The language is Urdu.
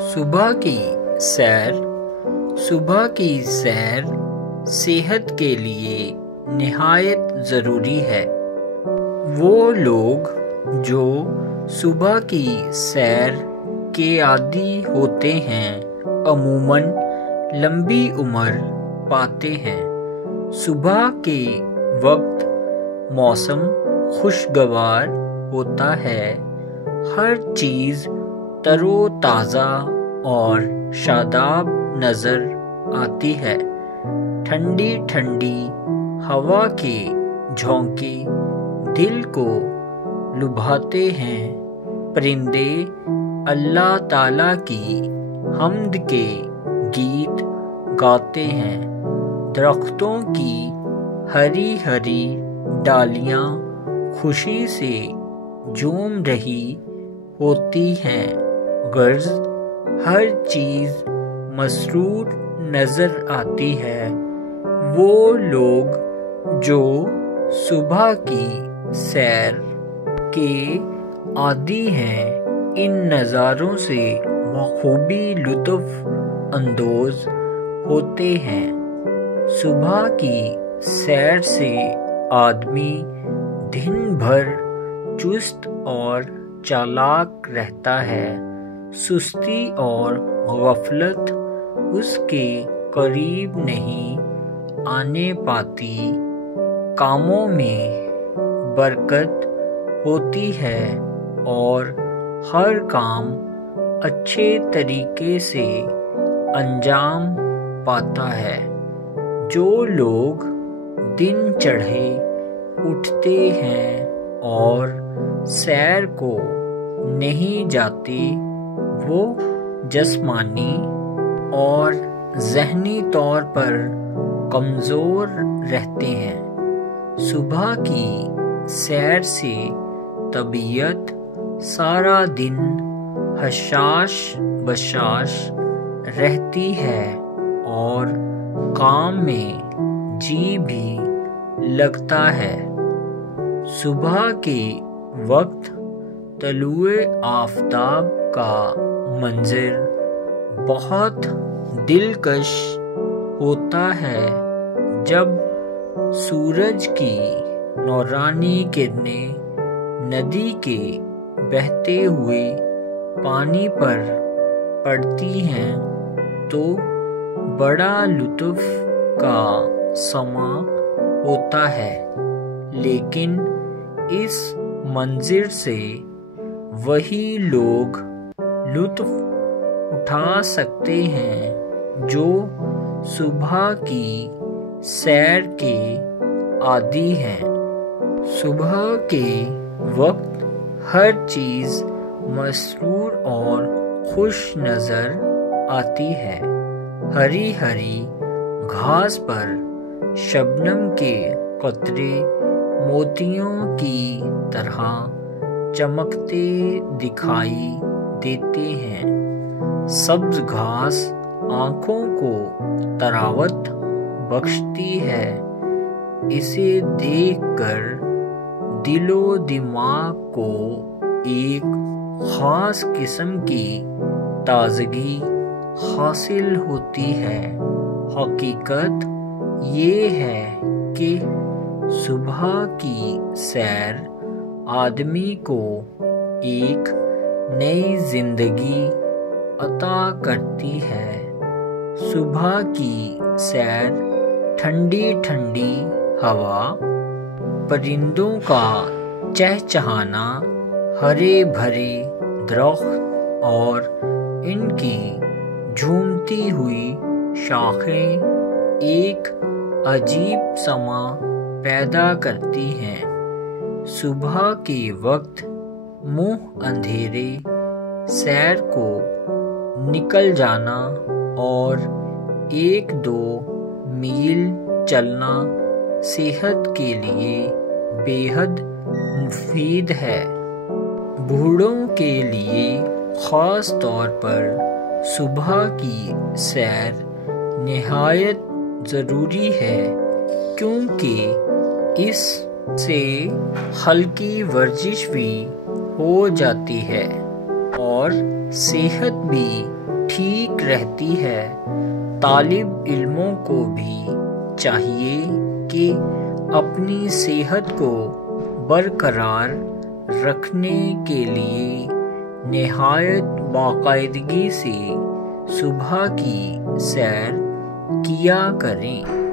صبح کی سیر صحت کے لیے نہایت ضروری ہے۔ وہ لوگ جو صبح کی سیر کے عادی ہوتے ہیں عموماً لمبی عمر پاتے ہیں۔ صبح کے وقت موسم خوشگوار ہوتا ہے، ہر چیز تر و تازہ اور شاداب نظر آتی ہے۔ ٹھنڈی ٹھنڈی ہوا کے جھونکے دل کو لبھاتے ہیں۔ پرندے اللہ تعالیٰ کی حمد کے گیت گاتے ہیں۔ درختوں کی ہری ہری ڈالیاں خوشی سے جھوم رہی ہوتی ہیں، غرض ہر چیز مسرور نظر آتی ہے۔ وہ لوگ جو صبح کی سیر کے عادی ہیں ان نظاروں سے بخوبی لطف اندوز ہوتے ہیں۔ صبح کی سیر سے آدمی دن بھر چست اور چالاک رہتا ہے، سستی اور غفلت اس کے قریب نہیں آنے پاتی، کاموں میں برکت ہوتی ہے اور ہر کام اچھے طریقے سے انجام پاتا ہے۔ جو لوگ دن چڑھے اٹھتے ہیں اور سیر کو نہیں جاتے وہ جسمانی اور ذہنی طور پر کمزور رہتے ہیں۔ صبح کی سیر سے طبیعت سارا دن حشاش بشاش رہتی ہے اور کام میں جی بھی لگتا ہے۔ صبح کے وقت طلوع آفتاب کا منظر بہت دلکش ہوتا ہے۔ جب سورج کی نورانی کرنیں ندی کے بہتے ہوئے پانی پر پڑتی ہیں تو بڑا لطف کا سما ہوتا ہے، لیکن اس منظر سے وہی لوگ لطف اٹھا سکتے ہیں جو صبح کی سیر کے عادی ہیں۔ صبح کے وقت ہر چیز مسرور اور خوش نظر آتی ہے۔ ہری ہری گھاس پر شبنم کے قطرے موتیوں کی طرح چمکتے دکھائی دیتے ہیں۔ سبز گھاس آنکھوں کو طراوت بخشتی ہے، اسے دیکھ کر دل و دماغ کو ایک خاص قسم کی تازگی حاصل ہوتی ہے۔ حقیقت یہ ہے کہ صبح کی سیر آدمی کو ایک نئی زندگی عطا کرتی ہے۔ صبح کی سیر، ٹھنڈی ٹھنڈی ہوا، پرندوں کا چہچہانا، ہرے بھرے درخت اور ان کی جھومتی ہوئی شاخیں ایک عجیب سما پیدا کرتی ہیں۔ صبح کے وقت منہ اندھیرے سیر کو نکل جانا اور 1-2 میل چلنا صحت کے لیے بے حد مفید ہے۔ بوڑھوں کے لیے خاص طور پر صبح کی سیر نہایت ضروری ہے، کیونکہ اس سے ہلکی ورزش بھی ہو جاتی ہے اور صحت بھی ٹھیک رہتی ہے۔ طالب علموں کو بھی چاہیے کہ اپنی صحت کو برقرار رکھنے کے لیے نہایت باقاعدگی سے صبح کی سیر کیا کریں۔